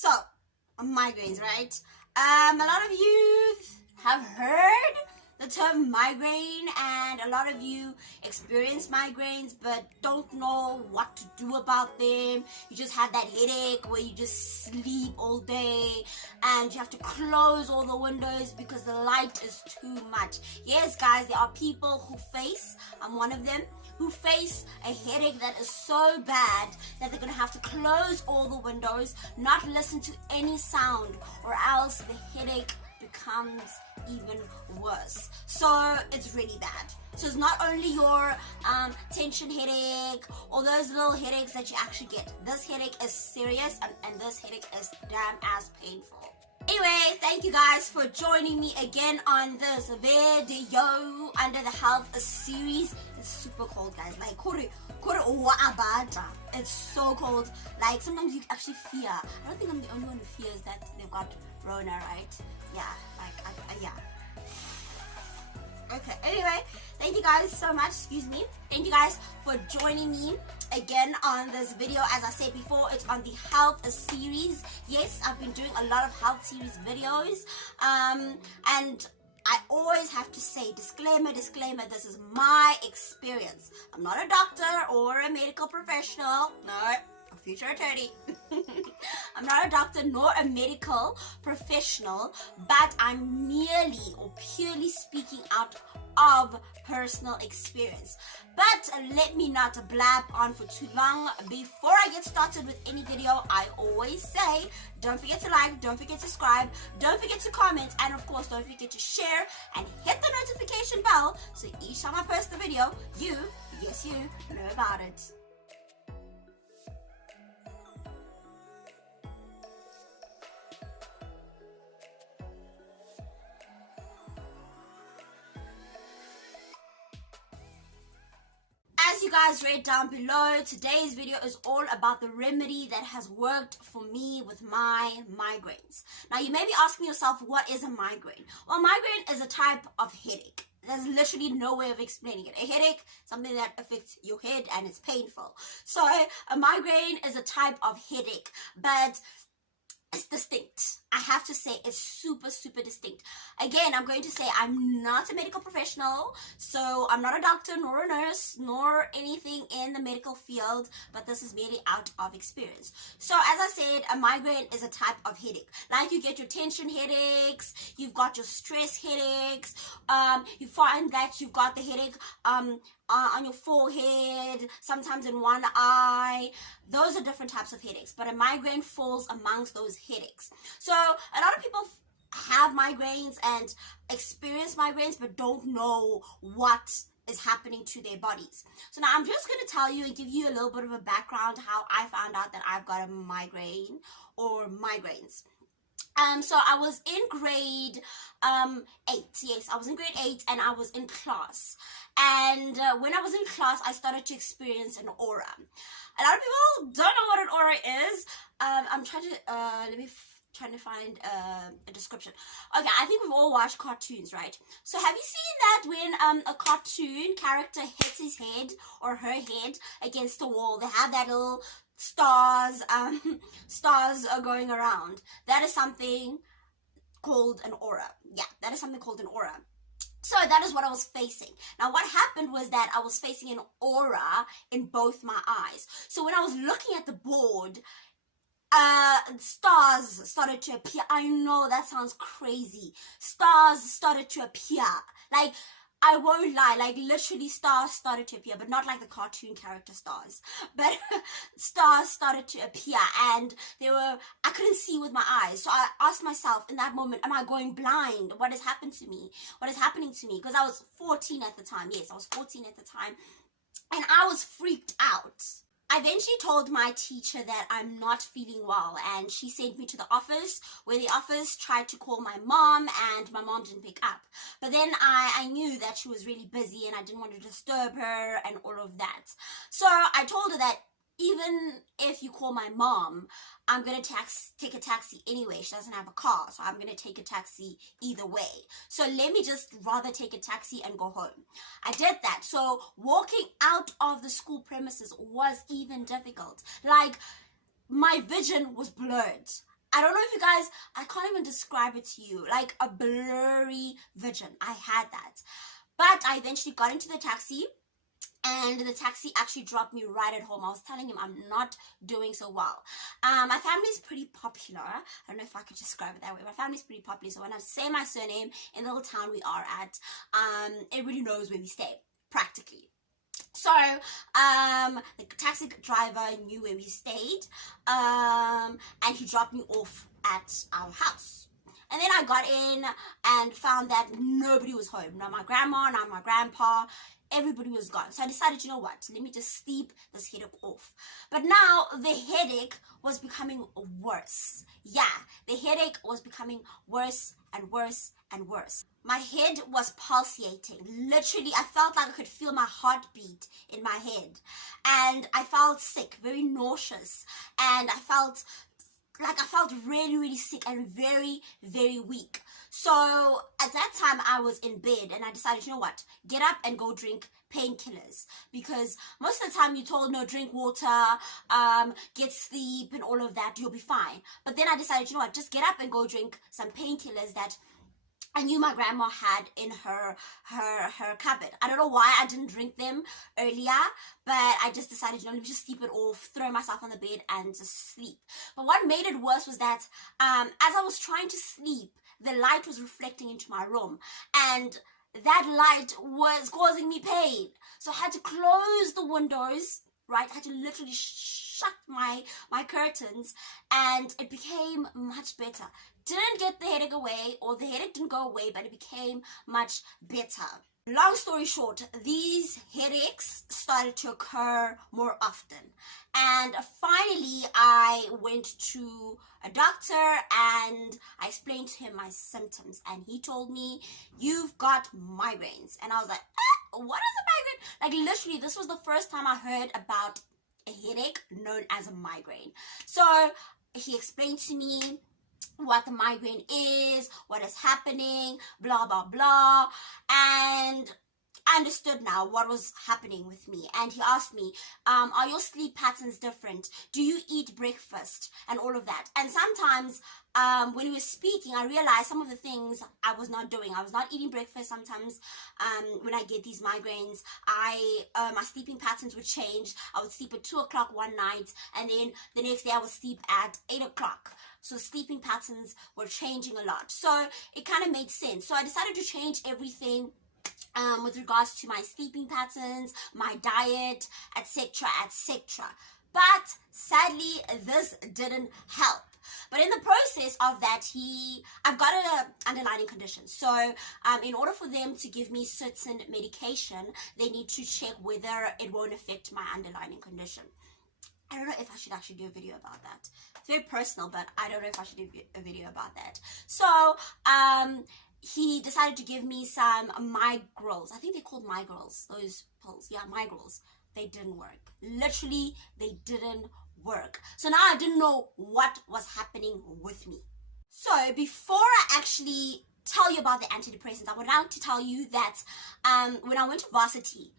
So, migraines, right? A lot of you have heard the term migraine, and a lot of you experience migraines but don't know what to do about them. You just have that headache where you just sleep all day and you have to close all the windows because the light is too much. Yes, guys, there are people who face, I'm one of them, who face a headache that is so bad that they're gonna have to close all the windows, not listen to any sound, or else the headache becomes even worse. So it's really bad. So it's not only your tension headache or those little headaches that you actually get. This headache is serious, and this headache is damn as painful. Anyway, thank you guys for joining me again on this video under the health series. It's super cold, guys. Like, it's so cold. Like, sometimes you actually fear. I don't think I'm the only one who fears that they've got Rona, right? Yeah, like, yeah. Okay, anyway, thank you guys so much, thank you guys for joining me again on this video. As I said before, it's on the health series. Yes, I've been doing a lot of health series videos, and I always have to say, disclaimer, this is my experience. I'm not a doctor or a medical professional, no, a future attorney. I'm not a doctor nor a medical professional, but I'm merely or purely speaking out of personal experience. But let me not blab on for too long. Before I get started with any video, I always say, don't forget to like, don't forget to subscribe, don't forget to comment, and of course don't forget to share and hit the notification bell so each time I post the video, you know about it. As you guys read down below, today's video is all about the remedy that has worked for me with my migraines. Now, you may be asking yourself, what is a migraine? Well, migraine is a type of headache. There's literally no way of explaining it. A headache, something that affects your head and it's painful. So a migraine is a type of headache, but it's distinct. I have to say it's super distinct. Again, I'm going to say I'm not a medical professional, so I'm not a doctor nor a nurse nor anything in the medical field, but this is merely out of experience. So as I said, a migraine is a type of headache. Like, you get your tension headaches, you've got your stress headaches, you find that you've got the headache on your forehead, sometimes in one eye. Those are different types of headaches, but a migraine falls amongst those headaches. So a lot of people have migraines and experience migraines but don't know what is happening to their bodies. So now I'm just going to tell you and give you a little bit of a background how I found out that I've got a migraine or migraines. So I was in grade 8. Yes, I was in grade 8 and I was in class. And when I was in class, I started to experience an aura. A lot of people don't know what an aura is. I'm trying to, trying to find a description. Okay, I think we've all watched cartoons, right? So have you seen that when a cartoon character hits his head or her head against the wall, they have that little stars are going around? That is something called an aura. Yeah, that is something called an aura. So that is what I was facing. Now, what happened was that I was facing an aura in both my eyes. So when I was looking at the board, stars started to appear. I know that sounds crazy. Stars started to appear. Like, I won't lie, like literally stars started to appear, but not like the cartoon character stars. But stars started to appear and I couldn't see with my eyes. So I asked myself in that moment, am I going blind? What has happened to me? What is happening to me? Because I was 14 at the time. Yes, I was 14 at the time. And I was freaked out. I eventually told my teacher that I'm not feeling well, and she sent me to the office, where the office tried to call my mom, and my mom didn't pick up. But then I knew that she was really busy and I didn't want to disturb her and all of that. So I told her that even if you call my mom, I'm going to take a taxi anyway. She doesn't have a car, so I'm going to take a taxi either way. So let me just rather take a taxi and go home. I did that. So walking out of the school premises was even difficult. Like, my vision was blurred. I don't know if you guys, I can't even describe it to you, like a blurry vision. I had that. But I eventually got into the taxi, and the taxi actually dropped me right at home. I was telling him I'm not doing so well. My family is pretty popular. I don't know if I could describe it that way. My family is pretty popular. So when I say my surname in the little town we are at, everybody knows where we stay, practically. So, the taxi driver knew where we stayed, and he dropped me off at our house. And then I got in and found that nobody was home. Not my grandma, not my grandpa. Everybody was gone. So I decided, you know what? Let me just sleep this headache off. But now the headache was becoming worse. Yeah, the headache was becoming worse and worse and worse. My head was pulsating. Literally, I felt like I could feel my heartbeat in my head. And I felt sick, very nauseous. And I felt really, really sick and very, very weak. So at that time I was in bed and I decided, you know what, get up and go drink painkillers, because most of the time you're told, no, drink water, get sleep and all of that, you'll be fine. But then I decided, you know what, just get up and go drink some painkillers that I knew my grandma had in her cupboard. I don't know why I didn't drink them earlier, but I just decided, you know, let me just sleep it off, throw myself on the bed and just sleep. But what made it worse was that as I was trying to sleep, the light was reflecting into my room, and that light was causing me pain. So I had to close the windows, right? I had to literally shut my curtains, and it became much better. Didn't get the headache away, or the headache didn't go away, but it became much better. Long story short, these headaches started to occur more often. And finally, I went to a doctor and I explained to him my symptoms. And he told me, you've got migraines. And I was like, what is a migraine? Like literally, this was the first time I heard about a headache known as a migraine. So he explained to me what the migraine is, what is happening, blah, blah, blah. And I understood now what was happening with me. And he asked me, are your sleep patterns different? Do you eat breakfast? And all of that. And sometimes when he was speaking, I realized some of the things I was not doing. I was not eating breakfast. Sometimes when I get these migraines, my sleeping patterns would change. I would sleep at 2 o'clock one night, and then the next day I would sleep at 8 o'clock. So sleeping patterns were changing a lot. So it kind of made sense. So I decided to change everything with regards to my sleeping patterns, my diet, etc., etc. But sadly, this didn't help. But in the process of that, I've got an underlying condition. So in order for them to give me certain medication, they need to check whether it won't affect my underlying condition. I don't know if I should actually do a video about that. It's very personal, but I don't know if I should do a video about that. So he decided to give me some Migrals. I think they're called Migrals, those pills. Yeah, Migrals. They didn't work. Literally, they didn't work. So now I didn't know what was happening with me. So before I actually tell you about the antidepressants, I would like to tell you that when I went to varsity,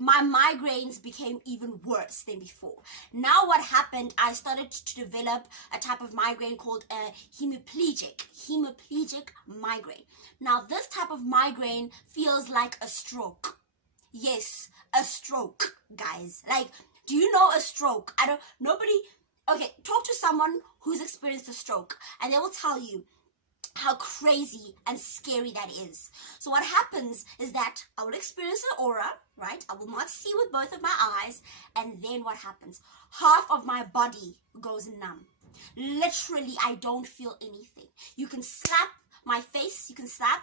my migraines became even worse than before. Now what happened, I started to develop a type of migraine called a hemiplegic migraine. Now this type of migraine feels like a stroke. Yes, a stroke, guys. Like, do you know a stroke? Okay, talk to someone who's experienced a stroke and they will tell you how crazy and scary that is. So what happens is that I will experience an aura, right? I will not see with both of my eyes, and then what happens? Half of my body goes numb. Literally, I don't feel anything. You can slap my face, you can slap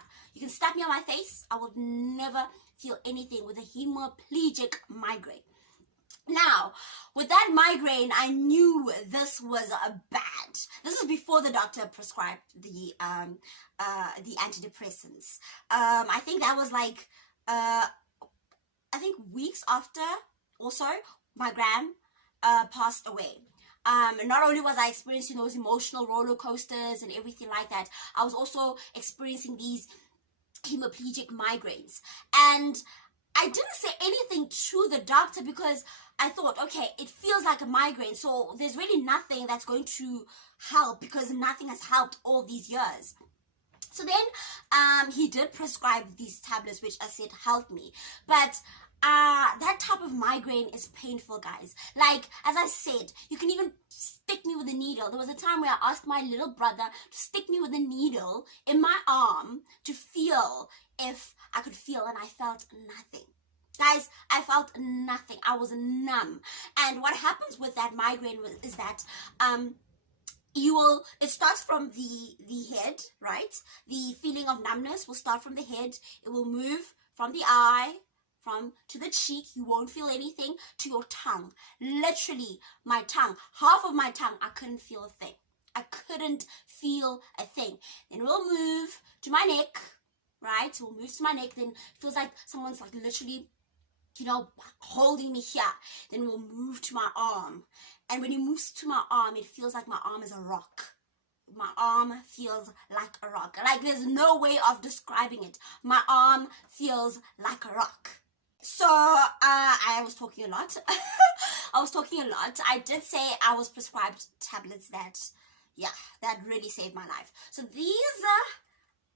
me on my face. I will never feel anything with a hemiplegic migraine. Now, with that migraine, I knew this was bad. This was before the doctor prescribed the antidepressants. I think that was like, weeks after, also, my gran passed away. Not only was I experiencing those emotional roller coasters and everything like that, I was also experiencing these hemiplegic migraines. And I didn't say anything to the doctor because I thought, okay, it feels like a migraine, so there's really nothing that's going to help because nothing has helped all these years. So then he did prescribe these tablets, which I said helped me. But that type of migraine is painful, guys. Like, as I said, you can even stick me with a needle. There was a time where I asked my little brother to stick me with a needle in my arm to feel if I could feel, and I felt nothing. Guys, I felt nothing. I was numb. And what happens with that migraine is that it starts from the head, right? The feeling of numbness will start from the head. It will move from the eye, to the cheek. You won't feel anything, to your tongue. Literally, my tongue, half of my tongue, I couldn't feel a thing. I couldn't feel a thing. Then it will move to my neck, right? It will move to my neck. Then it feels like someone's like literally, holding me here. Then it will move to my arm. And when it moves to my arm, it feels like my arm is a rock. My arm feels like a rock. Like, there's no way of describing it. My arm feels like a rock. So, I was talking a lot. I did say I was prescribed tablets that really saved my life. So these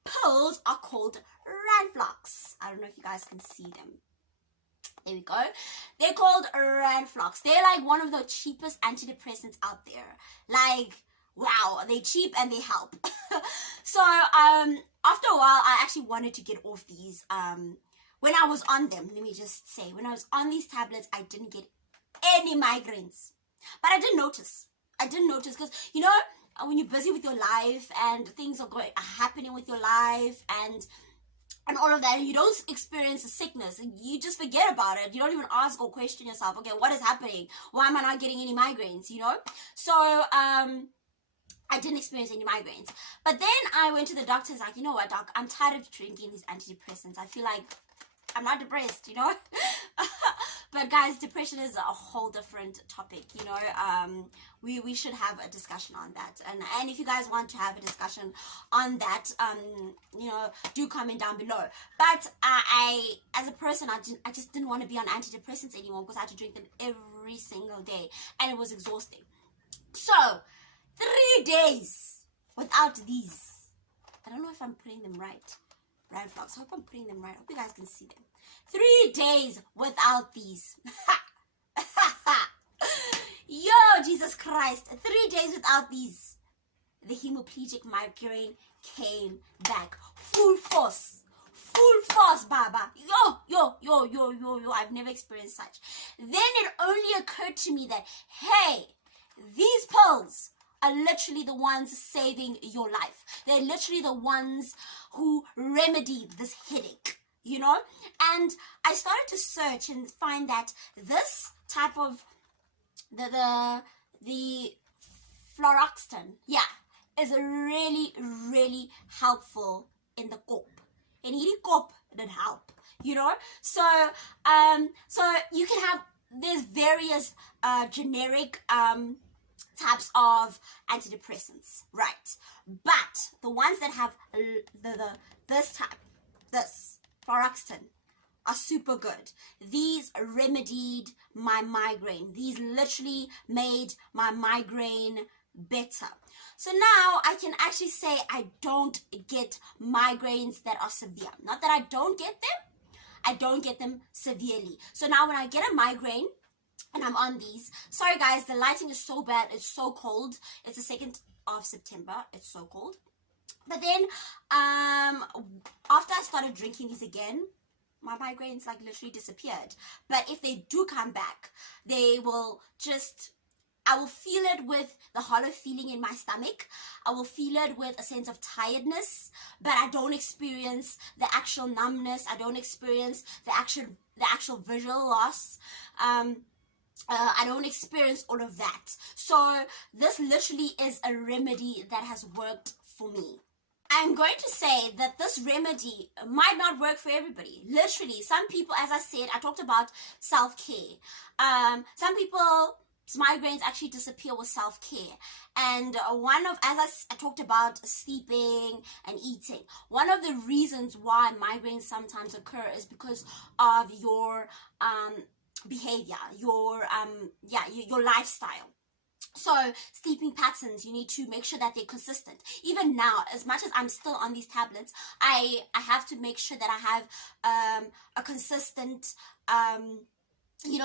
pills are called Ranflox. I don't know if you guys can see them. There we go. They're called Ranflox. They're like one of the cheapest antidepressants out there. Like, wow, they're cheap and they help. So, after a while, I actually wanted to get off these. When I was on them, let me just say, when I was on these tablets, I didn't get any migraines. But I didn't notice. Because, when you're busy with your life and things are happening with your life and all of that, and you don't experience a sickness, and you just forget about it. You don't even ask or question yourself, okay, what is happening? Why am I not getting any migraines, So, I didn't experience any migraines. But then I went to the doctor, like, you know what, doc, I'm tired of drinking these antidepressants. I feel like I'm not depressed, But guys, depression is a whole different topic, we should have a discussion on that. And if you guys want to have a discussion on that, do comment down below. But I as a person, I just didn't want to be on antidepressants anymore because I had to drink them every single day, and it was exhausting. So 3 days without these. I don't know if I'm putting them right. Ranflox. I hope I'm putting them right. I hope you guys can see them. 3 days without these. Yo, Jesus Christ. 3 days without these. The hemiplegic migraine came back. Full force. Full force, Baba. Yo. I've never experienced such. Then it only occurred to me that, hey, these pills are literally the ones saving your life. They're literally the ones who remedy this headache, And I started to search and find that this type of the fluoxetine, is really, really helpful in the kop. And eating kop did help, So, you can have, there's various generic types of antidepressants, right? But the ones that have this fluoxetine, are super good. These remedied my migraine. These literally made my migraine better. So now I can actually say I don't get migraines that are severe. Not that I don't get them, I don't get them severely. So now when I get a migraine, and I'm on these. Sorry guys, the lighting is so bad. It's so cold. It's the 2nd of September. It's so cold. But then, after I started drinking these again, my migraines like literally disappeared. But if they do come back, I will feel it with the hollow feeling in my stomach. I will feel it with a sense of tiredness, but I don't experience the actual numbness. I don't experience the actual visual loss. I don't experience all of that. So this literally is a remedy that has worked for me. I'm going to say that this remedy might not work for everybody. Literally, some people, as I said, I talked about self-care. Some people's migraines actually disappear with self-care. And as I talked about sleeping and eating, one of the reasons why migraines sometimes occur is because of your behavior, your your lifestyle. So sleeping patterns, you need to make sure that they're consistent. Even now, as much as I'm still on these tablets, I have to make sure that I have a consistent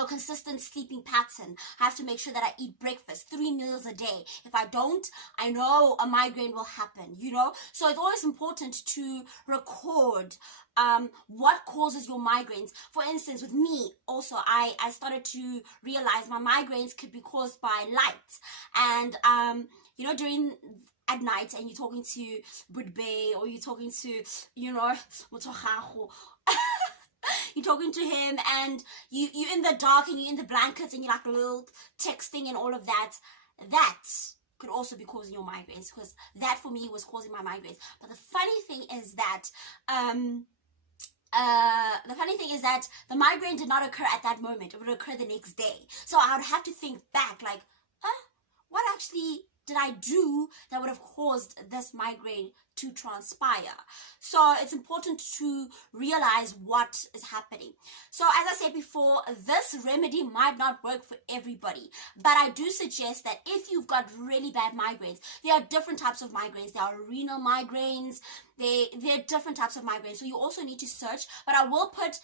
consistent sleeping pattern. I have to make sure that I eat breakfast 3 meals a day. If I don't, I know a migraine will happen, so it's always important to record what causes your migraines. For instance, with me also, I started to realize my migraines could be caused by light. And during at night, and you're talking to Budbe, or you're talking to Motohaho, you're talking to him, and you're in the dark, and you're in the blankets, and you're like a little texting and all of that. That could also be causing your migraines, because that for me was causing my migraines. But the funny thing is that the migraine did not occur at that moment. It would occur the next day. So I would have to think back, like, what actually did I do that would have caused this migraine to transpire? So it's important to realize what is happening. So as I said before, this remedy might not work for everybody, but I do suggest that if you've got really bad migraines, there are different types of migraines. There are renal migraines. There are different types of migraines, so you also need to search, but I will put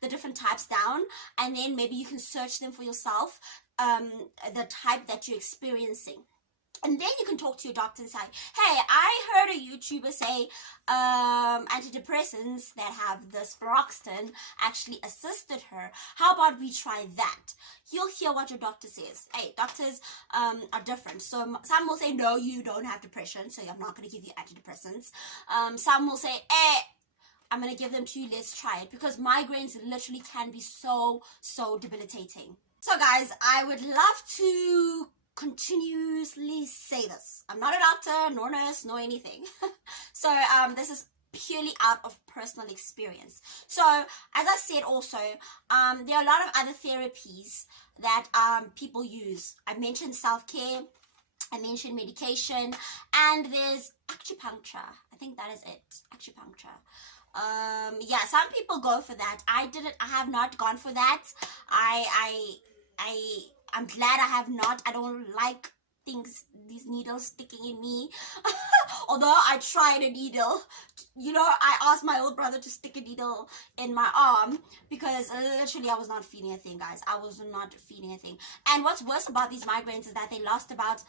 the different types down, and then maybe you can search them for yourself, the type that you're experiencing. And then you can talk to your doctor and say, hey, I heard a YouTuber say antidepressants that have this fluoxetine actually assisted her. How about we try that? You'll hear what your doctor says. Hey, doctors are different. So some will say, no, you don't have depression, so I'm not going to give you antidepressants. Some will say, I'm going to give them to you, let's try it. Because migraines literally can be so debilitating. So guys, I would love to continuously say this. I'm not a doctor, nor nurse, nor anything. So this is purely out of personal experience. So as I said also, there are a lot of other therapies that people use. I mentioned self-care, I mentioned medication, and there's acupuncture. I think that is it, acupuncture. Some people go for that. I have not gone for that. I'm glad I have not. I don't like these needles sticking in me. Although I tried a needle. I asked my old brother to stick a needle in my arm because literally I was not feeling a thing, guys. I was not feeling a thing. And what's worse about these migraines is that they last about,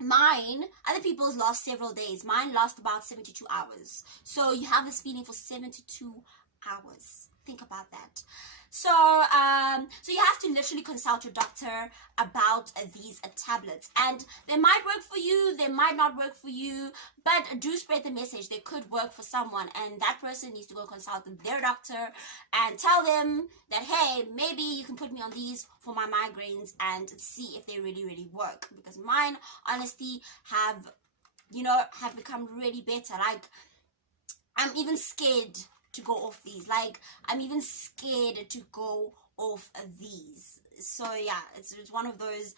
other people's last several days. Mine last about 72 hours. So you have this feeling for 72 hours. Think about that. So you have to literally consult your doctor about these tablets, and they might work for you, they might not work for you, but do spread the message. They could work for someone, and that person needs to go consult their doctor and tell them that, hey, maybe you can put me on these for my migraines and see if they really work, because mine honestly have become really better. Like, I'm even scared to go off these. Like, I'm even scared to go off these. So yeah, it's one of those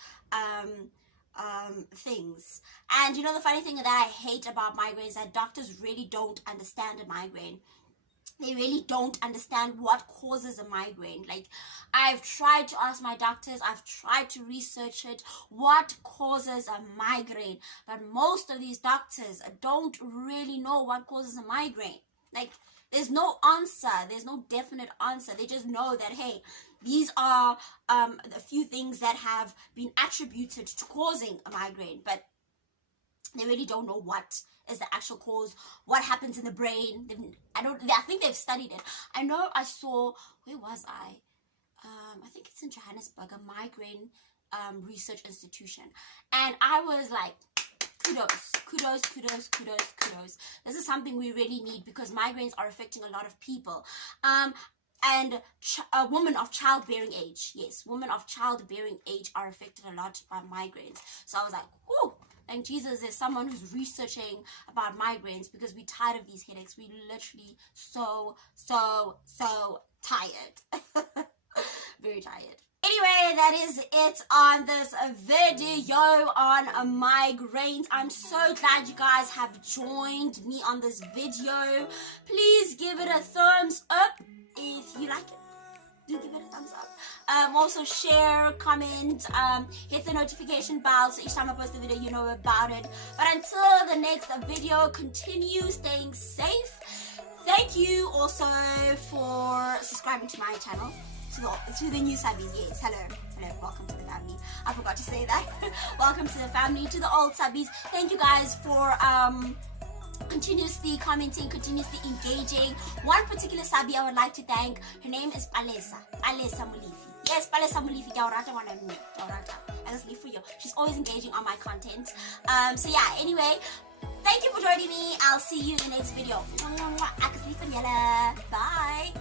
things. And the funny thing that I hate about migraines is that doctors really don't understand a migraine. They really don't understand what causes a migraine. Like, I've tried to ask my doctors, I've tried to research it, what causes a migraine, but most of these doctors don't really know what causes a migraine. Like, there's no answer. There's no definite answer. They just know that, hey, these are a few things that have been attributed to causing a migraine, but they really don't know what is the actual cause, what happens in the brain. I think they've studied it. I know I saw, where was I? I think it's in Johannesburg, a migraine research institution. And I was like, kudos. This is something we really need, because migraines are affecting a lot of people. And a woman of childbearing age, yes, women of childbearing age are affected a lot by migraines. So I was like, oh, thank Jesus there's someone who's researching about migraines, because we're tired of these headaches. We're literally so tired. Very tired. Anyway, that is it on this video on migraines. I'm so glad you guys have joined me on this video. Please give it a thumbs up if you like it. do give it a thumbs up. Also share, comment, hit the notification bell so each time I post a video you know about it. But until the next video, continue staying safe. Thank you also for subscribing to my channel, to the new subbies. Yes, hello, welcome to the family. I forgot to say that. Welcome to the family. To the old subbies, thank you guys for continuously commenting, continuously engaging. One particular subby I would like to thank. Her name is Palesa Mulifi. Yes, Palesa Mulifi. I just live for you. She's always engaging on my content. So yeah, anyway, thank you for joining me. I'll see you in the next video. Bye.